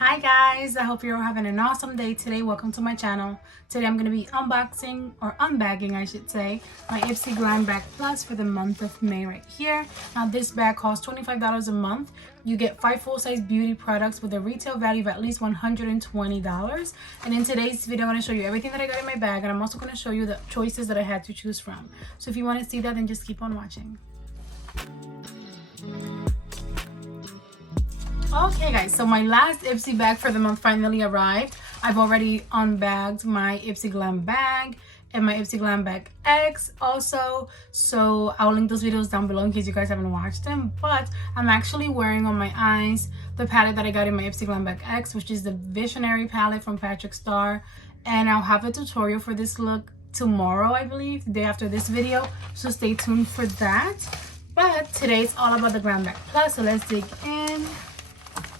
Hi guys, I hope you're all having an awesome day today. Welcome to my channel. Today I'm going to be unboxing, or unbagging I should say, my Ipsy Glam Bag Plus for the month of May right here. Now this bag costs $25 a month. You get 5 full-size beauty products with a retail value of at least $120. And in today's video I'm going to show you everything that I got in my bag, and I'm also going to show you the choices that I had to choose from. So if you want to see that, then just keep on watching. Okay guys, so my last Ipsy bag for the month finally arrived. I've already unbagged my Ipsy Glam bag and my Ipsy Glam Bag X also, so I'll link those videos down below in case you guys haven't watched them. But I'm actually wearing on my eyes the palette that I got in my Ipsy Glam Bag X, which is the Visionary palette from Patrick Starr, and I'll have a tutorial for this look tomorrow, I believe, the day after this video, so stay tuned for that. But today it's all about the Glam Bag Plus, so let's dig in.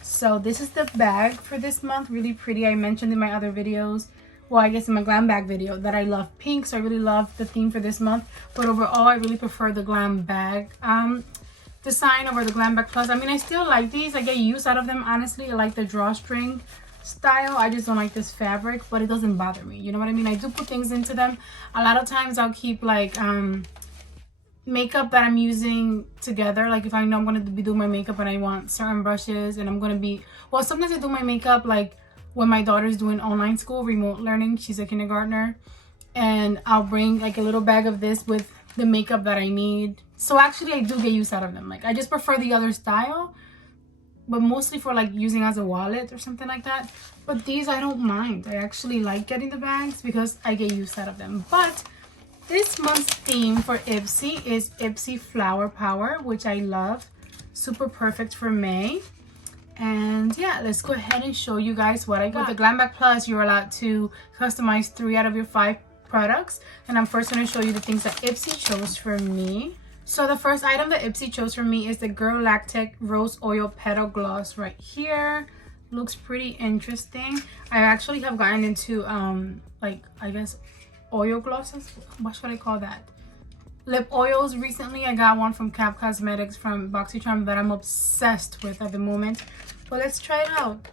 So this is the bag for this month, really pretty. I mentioned in my other videos, well I guess in my glam bag video, that I love pink, so I really love the theme for this month. But overall I really prefer the glam bag design over the Glam Bag Plus. I mean, I still like these, I get use out of them honestly. I like the drawstring style, I just don't like this fabric, but it doesn't bother me, you know what I mean? I do put things into them. A lot of times I'll keep like makeup that I'm using together, like if I know I'm going to be doing my makeup and I want certain brushes, and I'm going to be, well, sometimes I do my makeup like when my daughter's doing online school, remote learning, she's a kindergartner, and I'll bring like a little bag of this with the makeup that I need. So actually I do get use out of them. Like I just prefer the other style, but mostly for like using as a wallet or something like that. But these I don't mind. I actually like getting the bags because I get use out of them. But this month's theme for Ipsy is Ipsy Flower Power, which I love. Super perfect for May. And yeah, let's go ahead and show you guys what I got. With the Glam Bag Plus, you're allowed to customize 3 out of your 5 products. And I'm first going to show you the things that Ipsy chose for me. So the first item that Ipsy chose for me is the Girl Lactic Rose Oil Petal Gloss right here. Looks pretty interesting. I actually have gotten into like, I guess, oil glosses, what should I call that, lip oils recently. I got one from Cap Cosmetics from BoxyCharm that I'm obsessed with at the moment, but let's try it out.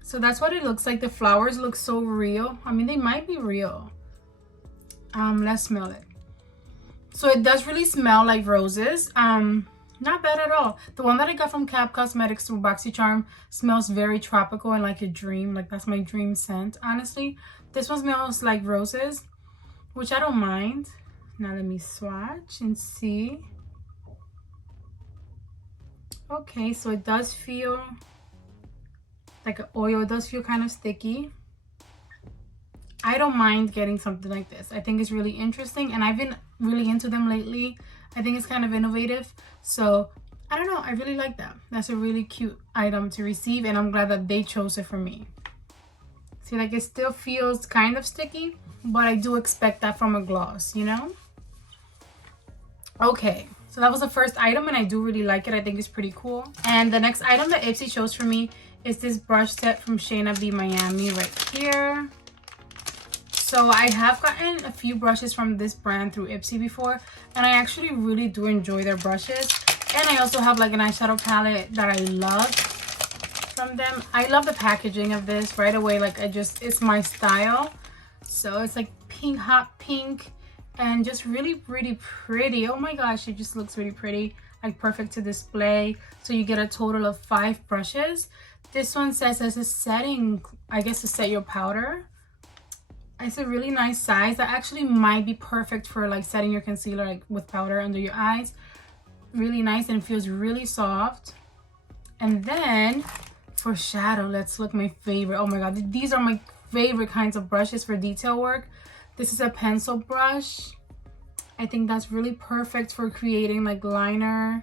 So that's what it looks like. The flowers look so real. I mean, they might be real. Let's smell it. So it does really smell like roses. Not bad at all. The one that I got from Cap Cosmetics through BoxyCharm smells very tropical and like a dream. Like that's my dream scent, honestly. This one smells like roses, which I don't mind. Now let me swatch and see. Okay, so it does feel like an oil. It does feel kind of sticky. I don't mind getting something like this. I think it's really interesting, and I've been really into them lately. I think it's kind of innovative. So I don't know, I really like that. That's a really cute item to receive, and I'm glad that they chose it for me. See, like it still feels kind of sticky, but I do expect that from a gloss, you know? Okay, so that was the first item, and I do really like it. I think it's pretty cool. And the next item that Ipsy chose for me is this brush set from Shayna B Miami right here. So I have gotten a few brushes from this brand through Ipsy before, and I actually really do enjoy their brushes. And I also have like an eyeshadow palette that I love from them. I love the packaging of this right away. Like it's my style. So it's like pink, hot pink, and just really, really pretty. Oh my gosh, it just looks really pretty. Like perfect to display. So you get a total of 5 brushes. This one says as a setting, I guess, to set your powder. It's a really nice size. That actually might be perfect for like setting your concealer like with powder under your eyes. Really nice, and feels really soft. And then for shadow, let's look. My favorite, oh my god, these are my favorite kinds of brushes for detail work. This is a pencil brush. I think that's really perfect for creating like liner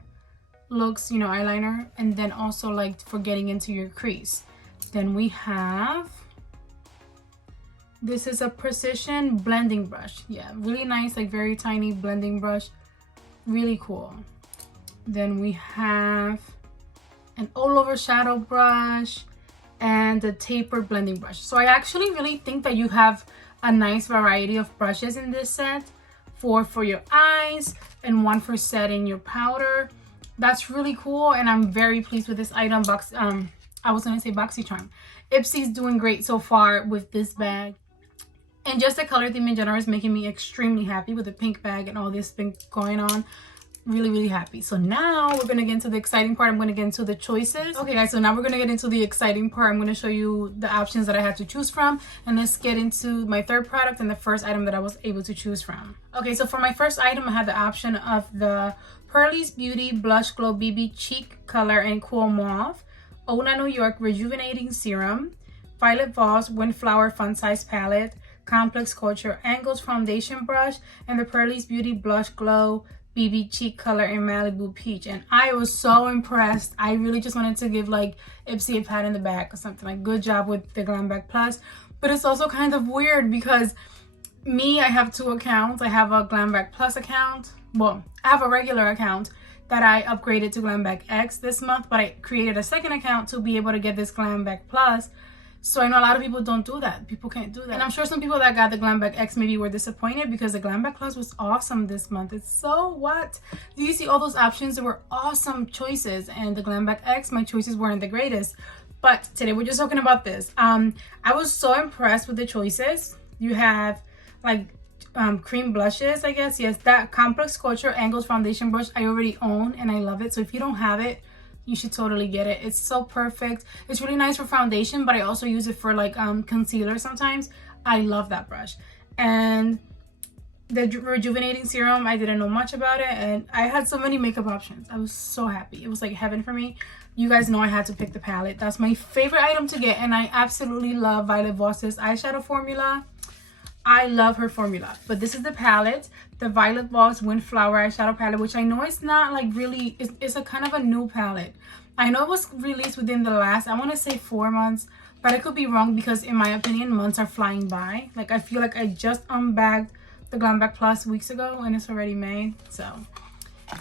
looks, you know, eyeliner, and then also like for getting into your crease. Then we have, this is a precision blending brush. Yeah, really nice, like very tiny blending brush. Really cool. Then we have an all over shadow brush and a tapered blending brush. So I actually really think that you have a nice variety of brushes in this set. 4 for your eyes and 1 for setting your powder. That's really cool, and I'm very pleased with this item. I was gonna say BoxyCharm. Ipsy's doing great so far with this bag. And just the color theme in general is making me extremely happy with the pink bag and all this pink going on. Really happy. So now we're gonna get into the exciting part. I'm gonna get into the choices. Okay guys, so now we're gonna get into the exciting part. I'm gonna show you the options that I had to choose from, and let's get into my third product and the first item that I was able to choose from. Okay, so for my first item, I had the option of the Pearlie's Beauty Blush Glow BB Cheek Color in Cool Mauve, Ona New York Rejuvenating Serum, Violet Voss Windflower Fun Size Palette, Complex Culture Angles Foundation Brush, and the Pearlie's Beauty Blush Glow BB Cheek Color in Malibu Peach. And I was so impressed. I really just wanted to give like Ipsy a pat in the back or something, like good job with the Glam Bag Plus. But it's also kind of weird because I have two accounts. I have a Glam Bag Plus account. Well, I have a regular account that I upgraded to Glam Bag X this month, but I created a second account to be able to get this Glam Bag Plus. So I know a lot of people don't do that. People can't do that. And I'm sure some people that got the Glam Bag X maybe were disappointed because the Glam Bag Plus was awesome this month. It's so what? Do you see all those options? There were awesome choices. And the Glam Bag X, my choices weren't the greatest. But today we're just talking about this. I was so impressed with the choices. You have like cream blushes, I guess. Yes, that Complex Culture Angles Foundation brush I already own and I love it. So if you don't have it, you should totally get it. It's so perfect. It's really nice for foundation, but I also use it for like concealer sometimes. I love that brush. And the rejuvenating serum, I didn't know much about it, and I had so many makeup options. I was so happy. It was like heaven for me. You guys know I had to pick the palette. That's my favorite item to get, and I absolutely love Violet Voss's eyeshadow formula. I love her formula. But this is the palette, the Violet Voss Windflower eyeshadow palette, which I know it's not like really, it's a kind of a new palette. I know it was released within the last, I want to say 4 months, but I could be wrong because in my opinion, months are flying by. Like I feel like I just unbagged the Glam Bag Plus weeks ago and it's already May. So,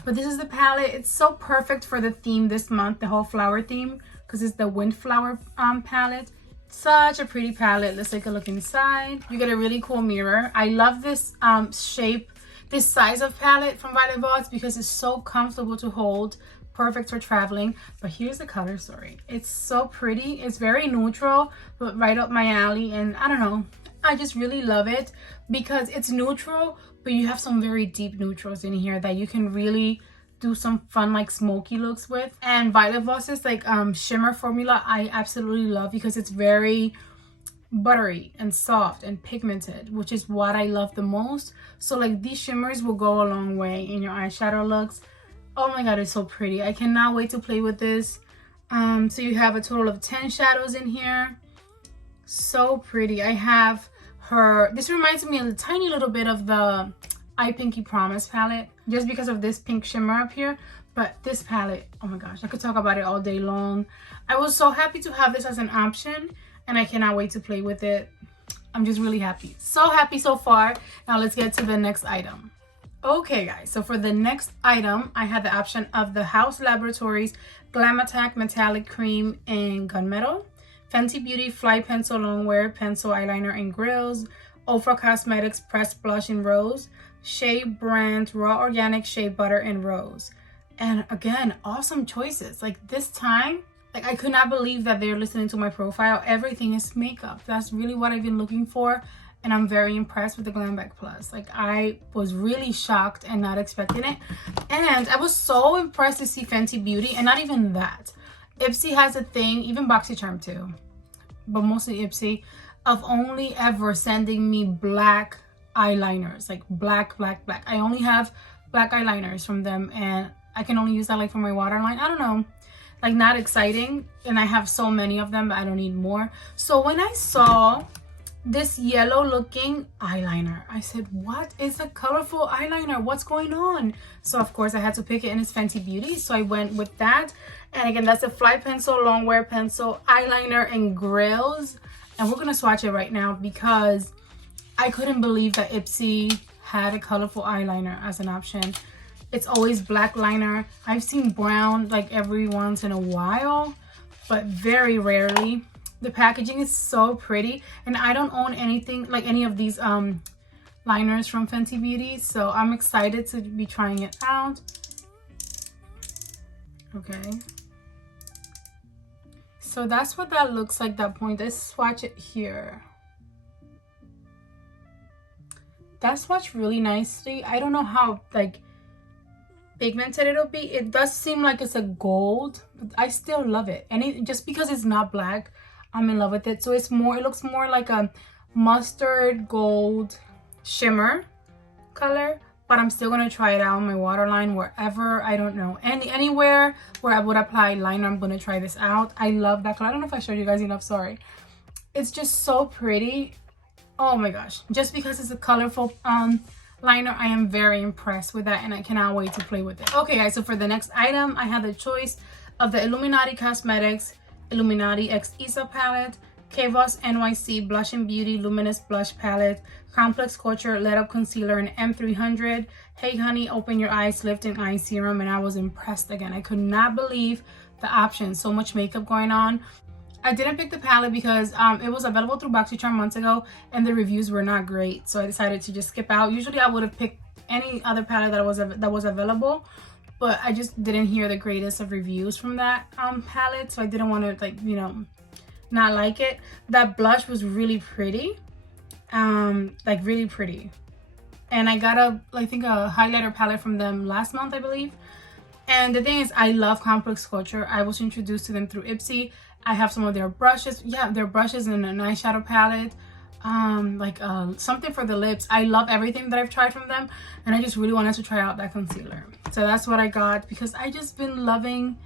but this is the palette. It's so perfect for the theme this month, the whole flower theme, because it's the Windflower palette. Such a pretty palette. Let's take a look inside. You get a really cool mirror. I love this shape, this size of palette from Violet Voss because it's so comfortable to hold. Perfect for traveling. But here's the color story. It's so pretty. It's very neutral, but right up my alley. And I don't know, I just really love it because it's neutral, but you have some very deep neutrals in here that you can really do some fun like smoky looks with. And Violet Voss's like shimmer formula I absolutely love because it's very buttery and soft and pigmented, which is what I love the most. So like these shimmers will go a long way in your eyeshadow looks. Oh my god, it's so pretty. I cannot wait to play with this. So you have a total of 10 shadows in here. So pretty. I have her, this reminds me a tiny little bit of the I Pinky Promise palette just because of this pink shimmer up here. But this palette, oh my gosh, I could talk about it all day long. I was so happy to have this as an option and I cannot wait to play with it. I'm just really happy. So happy so far. Now let's get to the next item. Okay guys, so for the next item, I had the option of the House Laboratories Glam Attack Metallic Cream in Gunmetal, Fenty Beauty Fly Pencil Longwear Pencil Eyeliner in Grills, Ofra Cosmetics Pressed Blush in Rose, Shea Brand Raw Organic Shea Butter in Rose. And again, awesome choices. Like this time, like I could not believe that they're listening to my profile. Everything is makeup. That's really what I've been looking for. And I'm very impressed with the Glam Bag Plus. Like I was really shocked and not expecting it. And I was so impressed to see Fenty Beauty, and not even that. Ipsy has a thing, even BoxyCharm too, but mostly Ipsy, of only ever sending me black eyeliners, like black. I only have black eyeliners from them, and I can only use that like for my waterline. I don't know, like not exciting. And I have so many of them that I don't need more. So when I saw this yellow looking eyeliner, I said, what is a colorful eyeliner? What's going on? So of course I had to pick it, and it's Fenty Beauty, so I went with that. And again, that's a Fly Pencil Longwear Pencil Eyeliner in Grills. And we're gonna swatch it right now because I couldn't believe that Ipsy had a colorful eyeliner as an option. It's always black liner. I've seen brown like every once in a while, but very rarely. The packaging is so pretty, and I don't own anything like any of these liners from Fenty Beauty, so I'm excited to be trying it out. Okay, So that's what that looks like, that point. Let's swatch it here. That swatched really nicely. I don't know how like pigmented it'll be. It does seem like it's a gold, but I still love it. And just because it's not black, I'm in love with it. So it's more, it looks more like a mustard gold shimmer color, but I'm still gonna try it out on my waterline wherever, I don't know, anywhere where I would apply liner. I'm gonna try this out. I love that color. I don't know if I showed you guys enough, sorry. It's just so pretty. Oh my gosh, just because it's a colorful liner, I am very impressed with that, and I cannot wait to play with it. Okay guys, so for the next item, I had the choice of the Illuminati Cosmetics Illuminati X Isa palette, Kavos NYC Blush and Beauty Luminous Blush Palette, Complex Culture Let Up Concealer in M300, Hey Honey Open Your Eyes Lifting Eye Serum, and I was impressed again. I could not believe the options. So much makeup going on. I didn't pick the palette because it was available through BoxyCharm months ago and the reviews were not great, so I decided to just skip out. Usually I would have picked any other palette that was available, but I just didn't hear the greatest of reviews from that palette, so I didn't want to, like, you know, not like it. That blush was really pretty, like really pretty, and I got I think a highlighter palette from them last month, I believe. And the thing is, I love Complex Culture. I was introduced to them through Ipsy. I have some of their brushes. Yeah, their brushes and an eyeshadow palette. Something for the lips. I love everything that I've tried from them, and I just really wanted to try out that concealer. So that's what I got, because I just been loving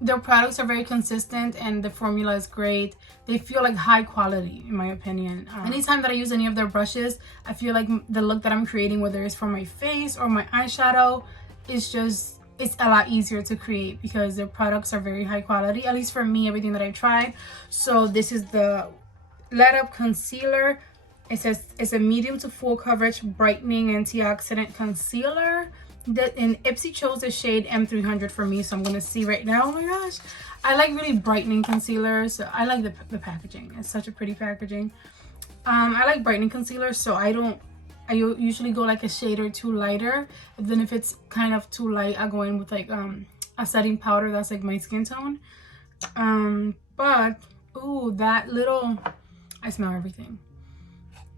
their products. Are very consistent and the formula is great. They feel like high quality, in my opinion. Anytime that I use any of their brushes, I feel like the look that I'm creating, whether it's for my face or my eyeshadow, it's a lot easier to create because their products are very high quality, at least for me, everything that I've tried. So this is the Let Up Concealer. It says it's a medium to full coverage brightening antioxidant concealer. And Ipsy chose the shade M300 for me, so I'm gonna see right now. Oh my gosh, I like really brightening concealers. So I like the packaging. It's such a pretty packaging. I like brightening concealers, so I usually go like a shade or two lighter. And then if it's kind of too light, I go in with like a setting powder that's like my skin tone. But ooh, that little, I smell everything.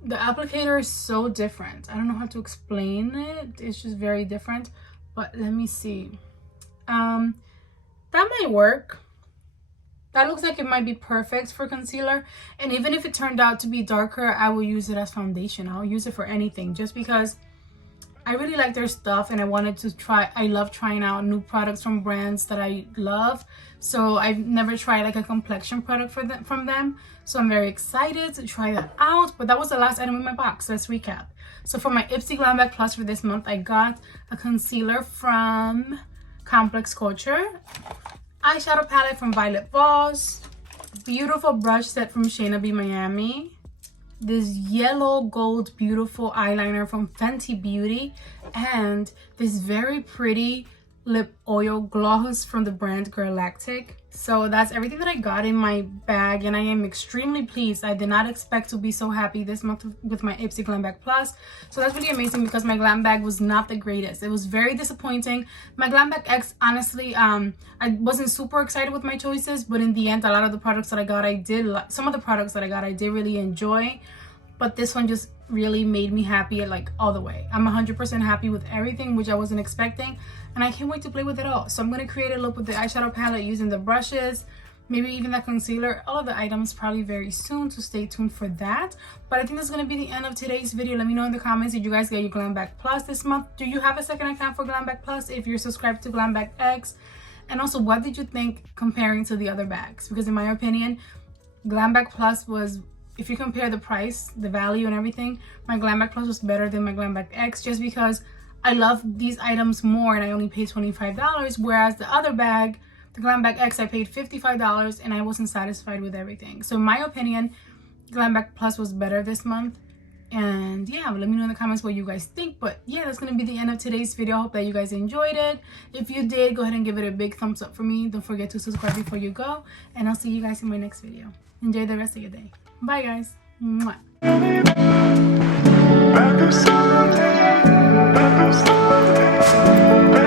The applicator is so different. I don't know how to explain it. It's just very different. But let me see. That might work. That looks like it might be perfect for concealer. And even if it turned out to be darker, I will use it as foundation. I'll use it for anything, just because I really like their stuff and I wanted to try. I love trying out new products from brands that I love. So I've never tried like a complexion product from them. So I'm very excited to try that out. But that was the last item in my box. Let's recap. So for my Ipsy Glam Bag Plus for this month, I got a concealer from Complex Culture, eyeshadow palette from Violet Voss, beautiful brush set from Shayna B Miami, this yellow gold beautiful eyeliner from Fenty Beauty, and this very pretty lip oil gloss from the brand Girl Lactic. So that's everything that I got in my bag, and I am extremely pleased. I did not expect to be so happy this month with my Ipsy Glam Bag Plus. So that's really amazing, because my glam bag was not the greatest. It was very disappointing. My Glam Bag X, honestly, I wasn't super excited with my choices, but in the end, a lot of the products that I got, some of the products that I got, I did really enjoy. But this one just really made me happy, like all the way. I'm 100% happy with everything, which I wasn't expecting, and I can't wait to play with it all. So I'm going to create a look with the eyeshadow palette using the brushes, maybe even that concealer, all of the items probably very soon, so stay tuned for that. But I think that's going to be the end of today's video. Let me know in the comments, did you guys get your Glam Bag Plus this month? Do you have a second account for Glam Bag Plus if you're subscribed to Glam Bag X? And also, what did you think comparing to the other bags? Because in my opinion, Glam Bag Plus was, if you compare the price, the value and everything, my Glam Bag Plus was better than my Glam Bag X, just because I love these items more and I only paid $25, whereas the other bag, the Glam Bag X, I paid $55 and I wasn't satisfied with everything. So in my opinion, Glam Bag Plus was better this month. And yeah, let me know in the comments what you guys think. But yeah, that's going to be the end of today's video. I hope that you guys enjoyed it. If you did, go ahead and give it a big thumbs up for me. Don't forget to subscribe before you go, and I'll see you guys in my next video. Enjoy the rest of your day. Bye guys. Mwah. Back up Sunday, back up Sunday.